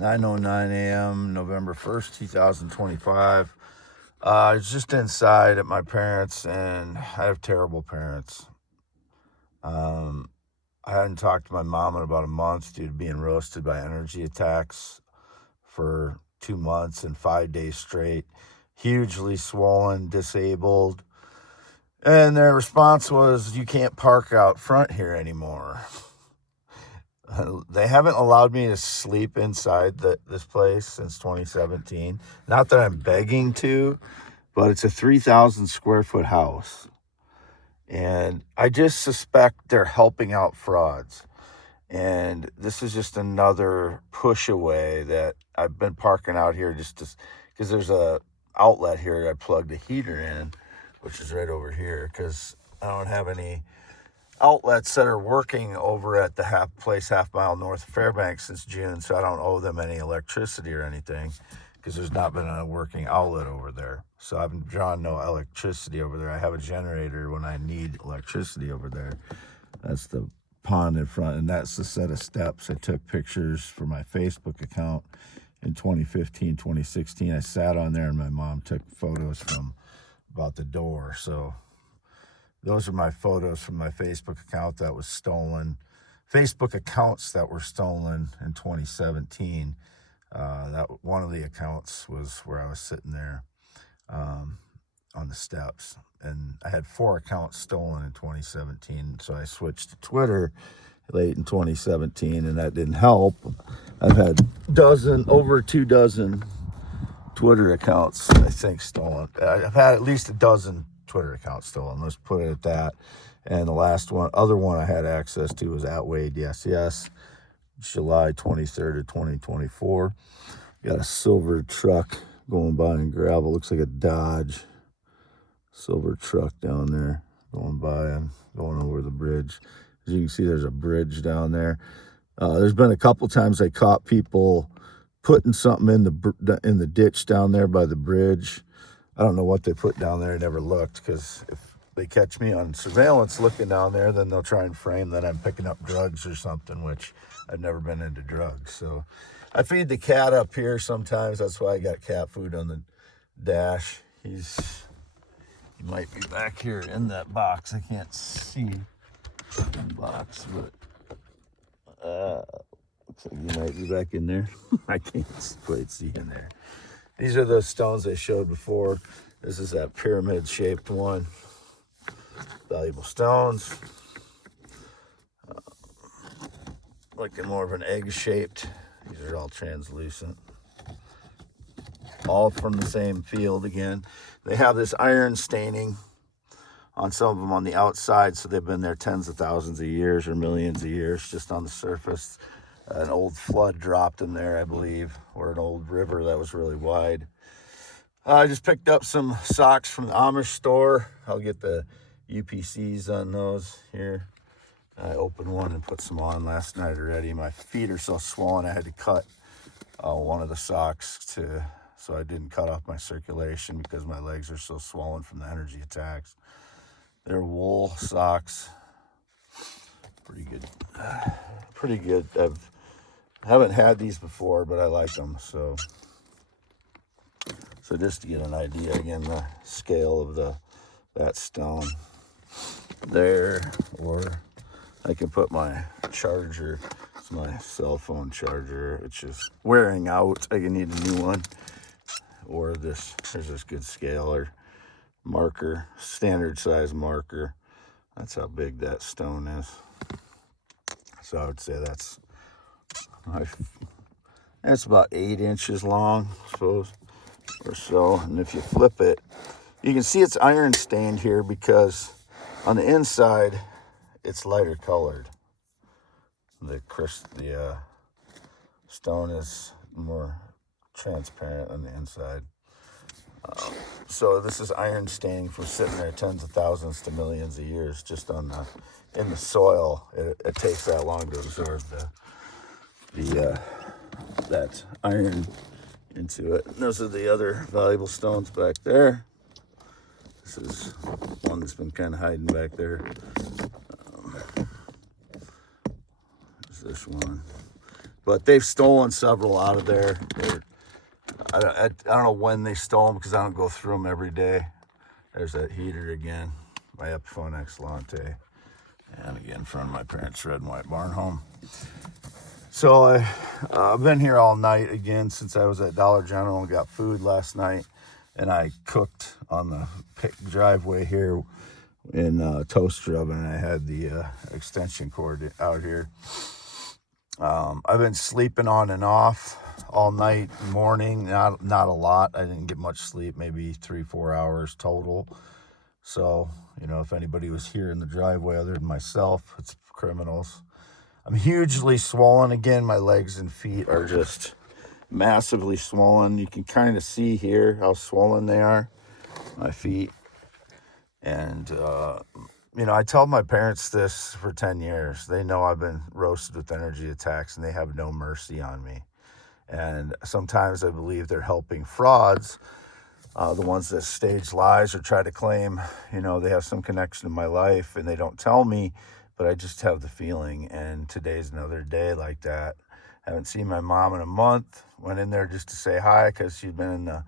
9:09 a.m., November 1st, 2025. I was just inside at my parents', and I have terrible parents. I hadn't talked to my mom in about a month due to being roasted by energy attacks for 2 months and 5 days straight. Hugely swollen, disabled. And their response was, "You can't park out front here anymore." They haven't allowed me to sleep inside this place since 2017. Not that I'm begging to, but it's a 3,000 square foot house. And I just suspect they're helping out frauds. And this is just another push away that I've been parking out here just because there's a outlet here I plugged a heater in, which is right over here, because I don't have any outlets that are working over at the half mile north of Fairbanks since June, so I don't owe them any electricity or anything because there's not been a working outlet over there. So I've drawn no electricity over there. I have a generator when I need electricity over there. That's the pond in front, and that's the set of steps. I took pictures for my Facebook account in 2015, 2016. I sat on there, and my mom took photos from about the door. So those are my photos from my Facebook account that was stolen. Facebook accounts that were stolen in 2017. That one of the accounts was where I was sitting there on the steps. And I had 4 accounts stolen in 2017. So I switched to Twitter late in 2017, and that didn't help. I've had over 2 dozen Twitter accounts, I think, stolen. I've had at least a dozen Twitter account stolen. Let's put it at that. And the other one I had access to was at Wade, yes, July 23rd of 2024. Got a silver truck going by in gravel. Looks like a Dodge silver truck down there going by and going over the bridge. As you can see, there's a bridge down there. There's been a couple times I caught people putting something in the ditch down there by the bridge. I don't know what they put down there. I never looked, because if they catch me on surveillance looking down there, then they'll try and frame that I'm picking up drugs or something, which I've never been into drugs. So I feed the cat up here sometimes. That's why I got cat food on the dash. He might be back here in that box. I can't see the box, but looks like he might be back in there. I can't quite see in there. These are the stones I showed before. This is that pyramid-shaped one. Valuable stones. Looking more of an egg-shaped. These are all translucent. All from the same field again. They have this iron staining on some of them on the outside, so they've been there tens of thousands of years or millions of years just on the surface. An old flood dropped them there, I believe, or an old river that was really wide. I just picked up some socks from the Amish store. I'll get the UPCs on those here. I opened one and put some on last night already. My feet are so swollen I had to cut one of the socks so I didn't cut off my circulation because my legs are so swollen from the energy attacks. They're wool socks. Pretty good. I haven't had these before, but I like them. So just to get an idea, again, the scale of that stone there, or I can put my charger. It's my cell phone charger. It's just wearing out. I can need a new one. Or there's this good scale or marker, standard size marker. That's how big that stone is. So I would say that's about 8 inches long, I suppose, or so. And if you flip it, you can see it's iron stained here because on the inside it's lighter colored. The stone is more transparent on the inside. So this is iron staining from sitting there tens of thousands to millions of years just in the soil. It takes that long to absorb that iron into it. And those are the other valuable stones back there. This is one that's been kind of hiding back there. There's this one. But they've stolen several out of there. I don't know when they stole them because I don't go through them every day. There's that heater again, my Epiphone X Latte. And again, in front of my parents' red and white barn home. So I've been here all night again since I was at Dollar General and got food last night. And I cooked on the driveway here in a toaster oven. I had the extension cord out here. I've been sleeping on and off all night, morning, not a lot. I didn't get much sleep, maybe 3-4 hours total. So, you know, if anybody was here in the driveway other than myself, it's criminals. I'm hugely swollen again. My legs and feet are just massively swollen. You can kind of see here how swollen they are, my feet. And, you know, I told my parents this for 10 years. They know I've been roasted with energy attacks, and they have no mercy on me. And sometimes I believe they're helping frauds, the ones that stage lies or try to claim, you know, they have some connection to my life, and they don't tell me, but I just have the feeling. And today's another day like that. Haven't seen my mom in a month. Went in there just to say hi because she'd been in the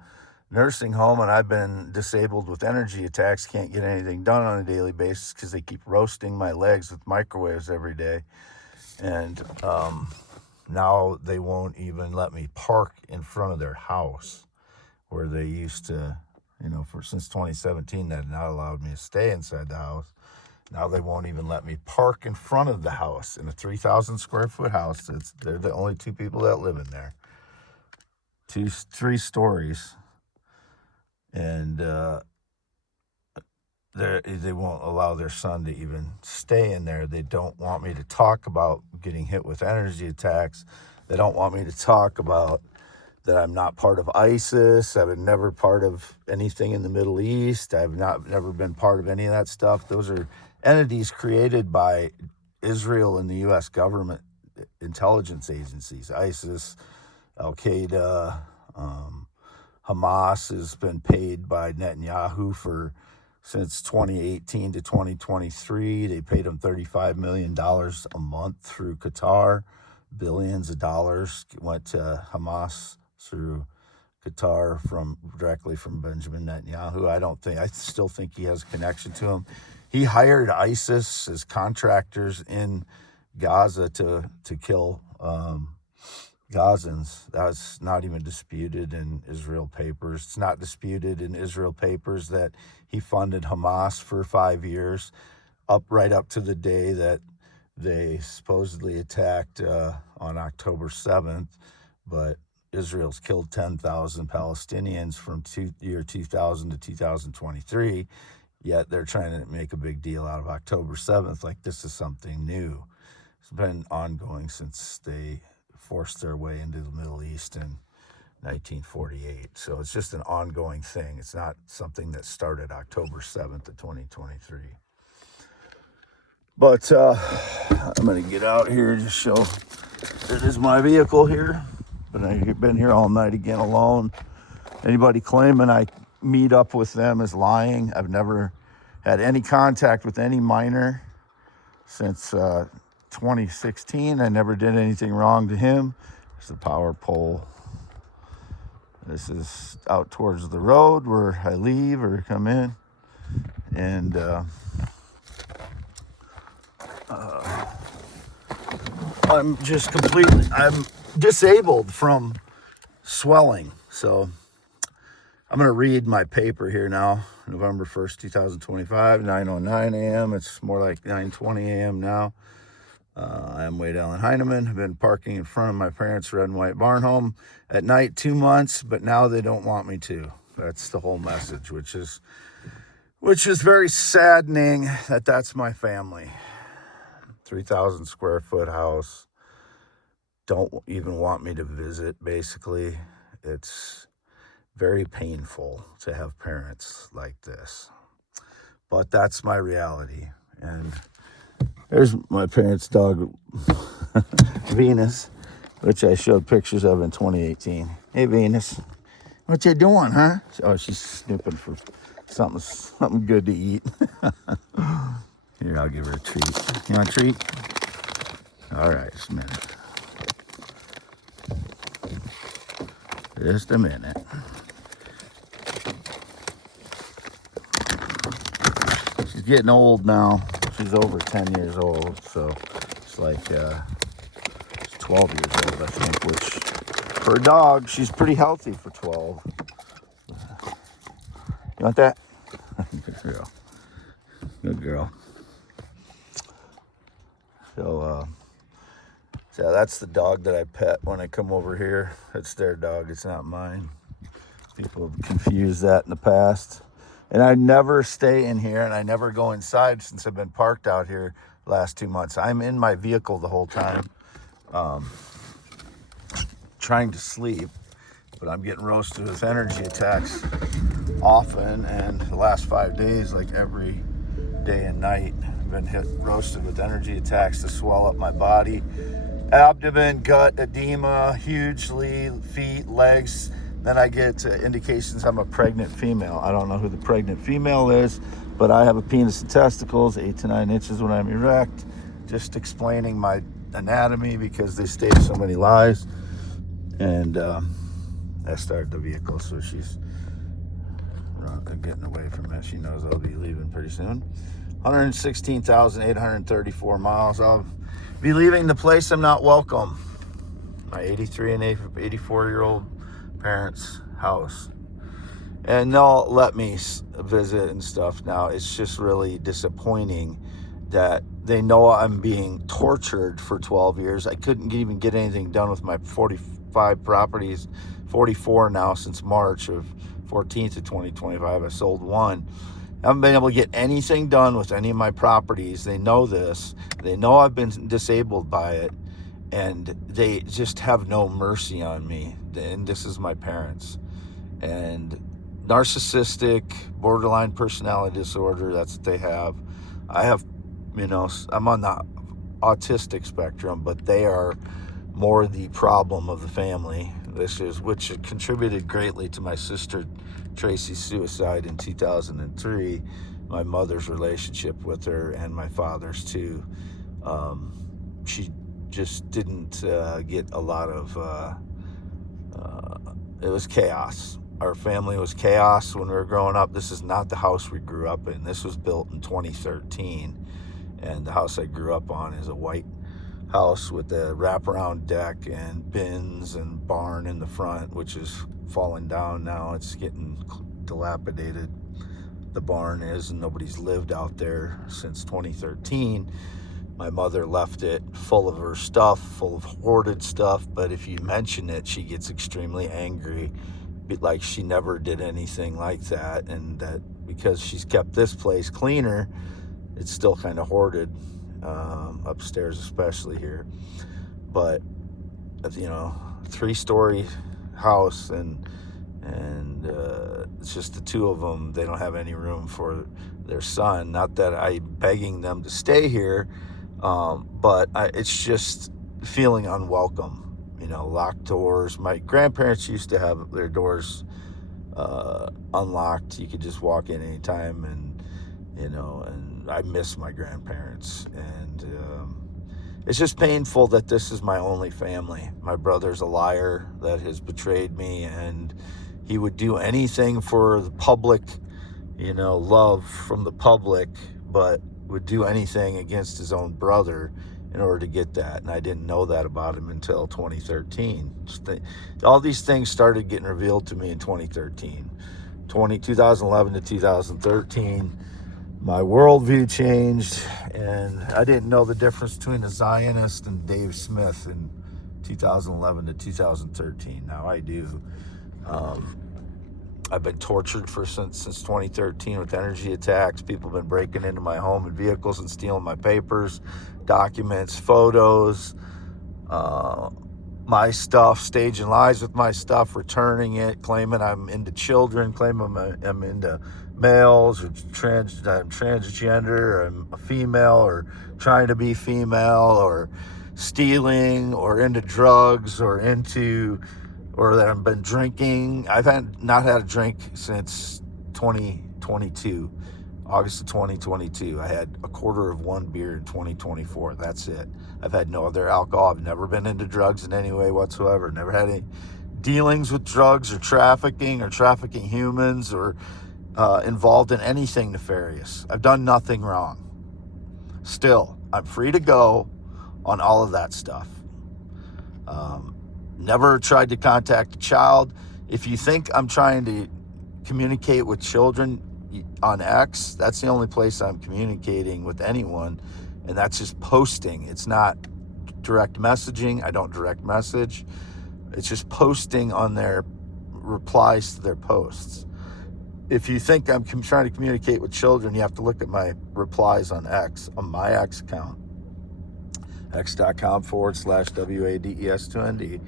nursing home, and I've been disabled with energy attacks. Can't get anything done on a daily basis because they keep roasting my legs with microwaves every day. And now they won't even let me park in front of their house, where they used to, you know, since 2017, that had not allowed me to stay inside the house. Now they won't even let me park in front of the house in a 3,000 square foot house. They're the only two people that live in there. 3 stories. And they won't allow their son to even stay in there. They don't want me to talk about getting hit with energy attacks. They don't want me to talk about that I'm not part of ISIS. I've been never part of anything in the Middle East. I've never been part of any of that stuff. Those are entities created by Israel and the U.S. government intelligence agencies. ISIS, Al-Qaeda, Hamas has been paid by Netanyahu since 2018 to 2023. They paid him $35 million a month through Qatar. Billions of dollars went to Hamas through Qatar directly from Benjamin Netanyahu. I still think he has a connection to him. He hired ISIS as contractors in Gaza to kill Gazans. That's not even disputed in Israel papers. It's not disputed in Israel papers that he funded Hamas for 5 years, right up to the day that they supposedly attacked on October 7th. But Israel's killed 10,000 Palestinians from year 2000 to 2023, yet they're trying to make a big deal out of October 7th like this is something new. It's been ongoing since they forced their way into the Middle East in 1948. So it's just an ongoing thing. It's not something that started October 7th of 2023. But I'm going to get out here and just show. It is my vehicle here. But I've been here all night again alone. Anybody claiming I meet up with them is lying. I've never had any contact with any minor since 2016. I never did anything wrong to him. There's the power pole. This is out towards the road where I leave or come in. And I'm disabled from swelling. So I'm going to read my paper here now. November 1st, 2025, 9:09 a.m. It's more like 9:20 a.m. now. I'm Wade Heineman. I've been parking in front of my parents' red and white barn home at night 2 months, but now they don't want me to. That's the whole message, which is very saddening that that's my family. 3,000 square foot house. Don't even want me to visit, basically. It's very painful to have parents like this. But that's my reality. And there's my parents' dog, Venus, which I showed pictures of in 2018. Hey, Venus. What you doing, huh? Oh, she's snipping for something good to eat. Here, I'll give her a treat. You want a treat? All right, just a minute. Just a minute. She's getting old now. She's over 10 years old, so it's like she's 12 years old, I think, which for a dog, she's pretty healthy for 12. You want that? Good girl. Good girl. So that's the dog that I pet when I come over here. It's their dog. It's not mine. People have confused that in the past. And I never stay in here, and I never go inside since I've been parked out here the last 2 months. I'm in my vehicle the whole time, trying to sleep, but I'm getting roasted with energy attacks often. And the last 5 days, like every day and night, I've been roasted with energy attacks to swell up my body. Abdomen, gut, edema, hugely, feet, legs. Then I get indications I'm a pregnant female. I don't know who the pregnant female is, but I have a penis and testicles, 8 to 9 inches when I'm erect. Just explaining my anatomy because they state so many lies. And I started the vehicle, so she's getting away from it. She knows I'll be leaving pretty soon. 116,834 miles. I'll be leaving the place I'm not welcome. My 83 and 84-year-old parents' house. And they'll let me visit and stuff now. It's just really disappointing that they know I'm being tortured for 12 years. I couldn't even get anything done with my 45 properties, 44 now since March of 14th of 2025. I sold one. I haven't been able to get anything done with any of my properties. They know this. They know I've been disabled by it. And they just have no mercy on me. And this is my parents. And narcissistic, borderline personality disorder, that's what they have. I have, I'm on the autistic spectrum, but they are more the problem of the family. Which contributed greatly to my sister Tracy's suicide in 2003, my mother's relationship with her, and my father's too. She just didn't get a lot of, it was chaos. Our family was chaos when we were growing up. This is not the house we grew up in. This was built in 2013, and the house I grew up on is a white house with a wraparound deck and bins and barn in the front, which is falling down now. It's getting dilapidated. The barn is, and nobody's lived out there since 2013. My mother left it full of her stuff, full of hoarded stuff, but if you mention it, she gets extremely angry, like she never did anything like that, and that because she's kept this place cleaner, it's still kind of hoarded, upstairs especially here. But 3-story house, and it's just the two of them. They don't have any room for their son. Not that I'm begging them to stay here, but it's just feeling unwelcome. Locked doors. My grandparents used to have their doors unlocked. You could just walk in anytime, and I miss my grandparents. And it's just painful that this is my only family. My brother's a liar that has betrayed me, and he would do anything for the public, love from the public, but would do anything against his own brother in order to get that. And I didn't know that about him until 2013. All these things started getting revealed to me in 2013. 2011 to 2013, my worldview changed, and I didn't know the difference between a Zionist and Dave Smith in 2011 to 2013. Now I do. I've been tortured since 2013 with energy attacks. People have been breaking into my home and vehicles and stealing my papers, documents, photos, my stuff, staging lies with my stuff, returning it, claiming I'm into children, claiming I'm into males, or I'm transgender, or I'm a female, or trying to be female, or stealing, or into drugs, or that I've been drinking. I've not had a drink since 2022, August of 2022. I had a quarter of one beer in 2024. That's it. I've had no other alcohol. I've never been into drugs in any way whatsoever. Never had any dealings with drugs or trafficking humans or involved in anything nefarious. I've done nothing wrong. Still, I'm free to go on all of that stuff. Never tried to contact a child. If you think I'm trying to communicate with children on X, that's the only place I'm communicating with anyone, and that's just posting. It's not direct messaging. I don't direct message. It's just posting on their replies to their posts. If you think I'm trying to communicate with children, you have to look at my replies on X, on my X account, x.com/WADES2ND.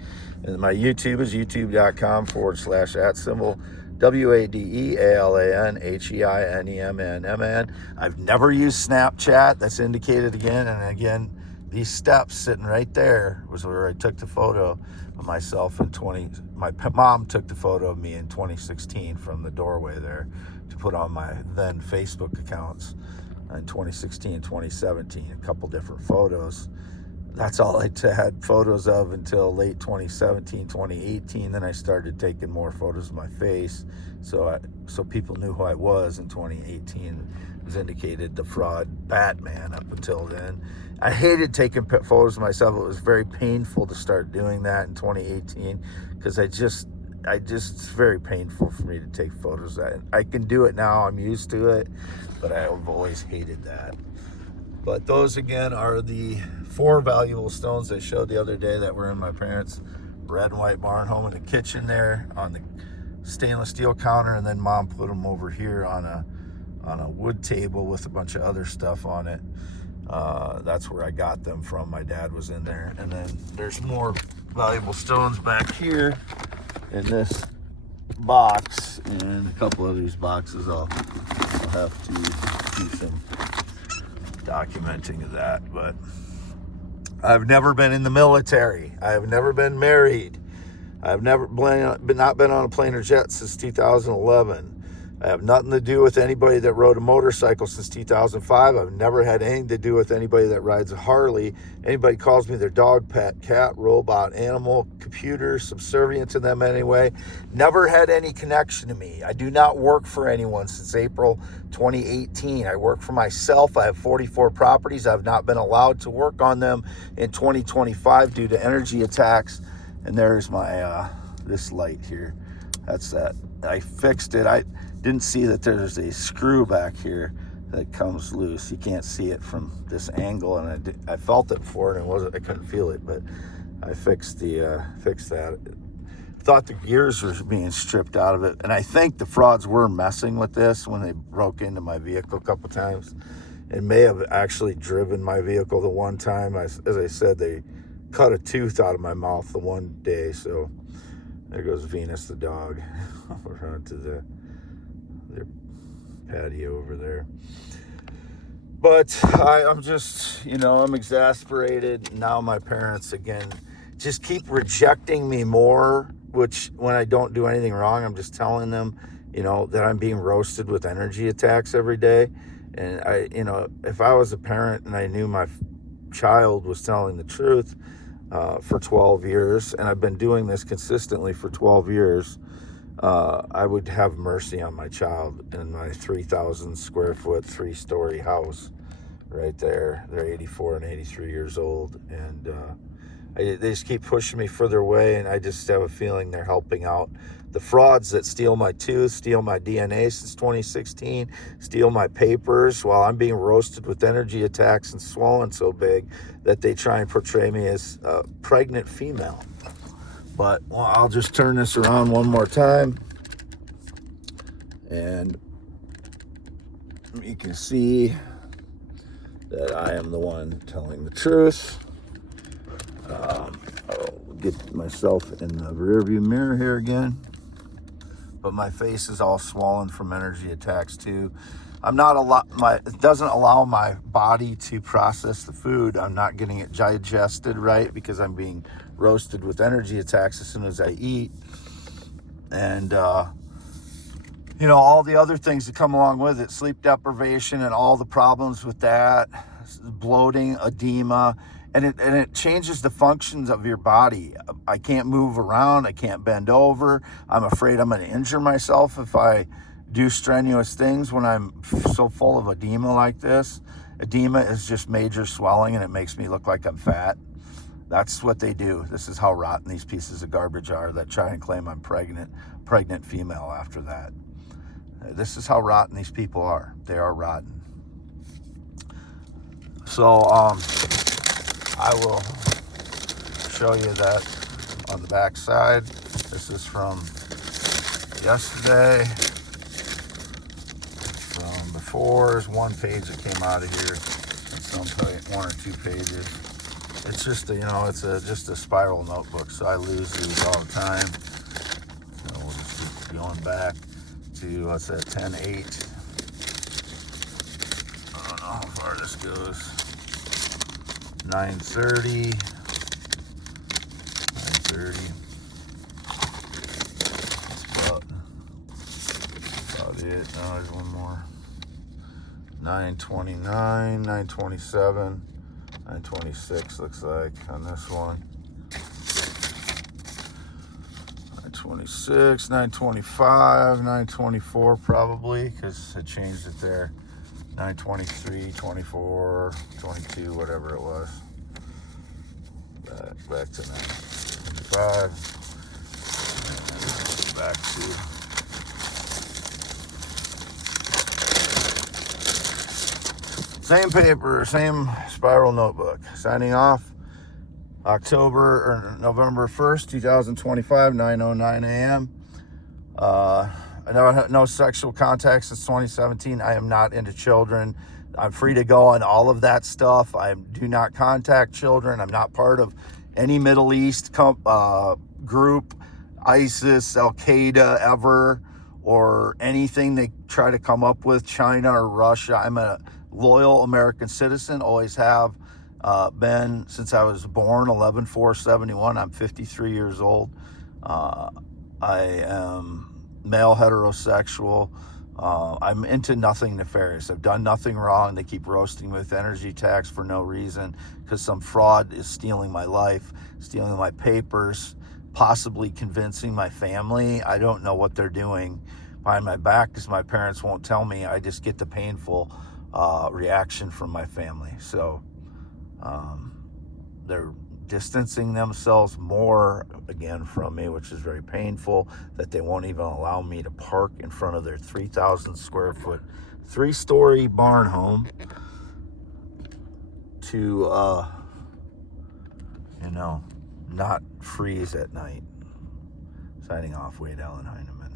And my YouTube is youtube.com/@WADEALANHEINEMNMN. I've never used Snapchat. That's indicated again. And again, these steps sitting right there was where I took the photo of myself my mom took the photo of me in 2016 from the doorway there to put on my then Facebook accounts in 2016 and 2017, a couple different photos. That's all I had photos of until late 2017, 2018. Then I started taking more photos of my face. So people knew who I was in 2018. It was indicated the fraud Batman up until then. I hated taking photos of myself. It was very painful to start doing that in 2018 because it's very painful for me to take photos. I can do it now. I'm used to it, but I've always hated that. But those, again, are the 4 valuable stones I showed the other day that were in my parents' red and white barn home in the kitchen there on the stainless steel counter. And then Mom put them over here on a wood table with a bunch of other stuff on it. That's where I got them from. My dad was in there. And then there's more valuable stones back here in this box. And a couple of these boxes I'll have to do some documenting of that. But I've never been in the military. I have never been married. I've never not been on a plane or jet since 2011. I have nothing to do with anybody that rode a motorcycle since 2005. I've never had anything to do with anybody that rides a Harley. Anybody calls me their dog, pet, cat, robot, animal, computer, subservient to them anyway. Never had any connection to me. I do not work for anyone since April 2018. I work for myself. I have 44 properties. I've not been allowed to work on them in 2025 due to energy attacks. And there's my, this light here. That's that. I fixed it. I didn't see that there's a screw back here that comes loose. You can't see it from this angle, and I felt it before, and I couldn't feel it, but I fixed that. Thought the gears were being stripped out of it, and I think the frauds were messing with this when they broke into my vehicle a couple times. It may have actually driven my vehicle the one time. As I said, they cut a tooth out of my mouth the one day, so there goes Venus the dog over onto their patio over there. But I'm just, I'm exasperated. Now my parents, again, just keep rejecting me more, which when I don't do anything wrong, I'm just telling them, that I'm being roasted with energy attacks every day. And if I was a parent and I knew my child was telling the truth for 12 years, and I've been doing this consistently for 12 years, I would have mercy on my child in my 3,000 square foot, 3-story house right there. They're 84 and 83 years old. And they just keep pushing me further away. And I just have a feeling they're helping out the frauds that steal my tooth, steal my DNA since 2016, steal my papers while I'm being roasted with energy attacks and swollen so big that they try and portray me as a pregnant female. But I'll just turn this around one more time, and you can see that I am the one telling the truth. I'll get myself in the rearview mirror here again. But my face is all swollen from energy attacks too. It doesn't allow my body to process the food. I'm not getting it digested right because I'm being roasted with energy attacks as soon as I eat. And, all the other things that come along with it, sleep deprivation and all the problems with that, bloating, edema, and it changes the functions of your body. I can't move around. I can't bend over. I'm afraid I'm going to injure myself if I do strenuous things when I'm so full of edema like this. Edema is just major swelling, and it makes me look like I'm fat. That's what they do. This is how rotten these pieces of garbage are that try and claim I'm pregnant female after that. This is how rotten these people are. They are rotten. So, I will show you that on the back side. This is from yesterday. From before, there's one page that came out of here, and some one or two pages. It's just just a spiral notebook, so I lose these all the time. So we'll just keep going back to what's that, 10/8. I don't know how far this goes. 9:30. 9:30. That's about it. No, there's one more. 9:29, 9:27, 9:26 looks like on this one. 9:26, 9:25, 9:24 probably, because I changed it there. 9:23, 24, 22, whatever it was. Back to 9:25. And back to same paper, same spiral notebook. Signing off. November 1st, 2025, 9:09 a.m. No sexual contact since 2017. I am not into children. I'm free to go on all of that stuff. I do not contact children. I'm not part of any Middle East group, ISIS, Al-Qaeda ever, or anything they try to come up with, China or Russia. I'm a loyal American citizen, always have been since I was born, 11/4/71. I'm 53 years old. I am male heterosexual. I'm into nothing nefarious. I've done nothing wrong. They keep roasting me with energy tax for no reason, because some fraud is stealing my life, stealing my papers, possibly convincing my family. I don't know what they're doing behind my back, because my parents won't tell me. I just get the painful reaction from my family. So they're distancing themselves more again from me, which is very painful, that they won't even allow me to park in front of their 3,000 square foot 3-story barn home to not freeze at night. Signing off, Wade Heineman.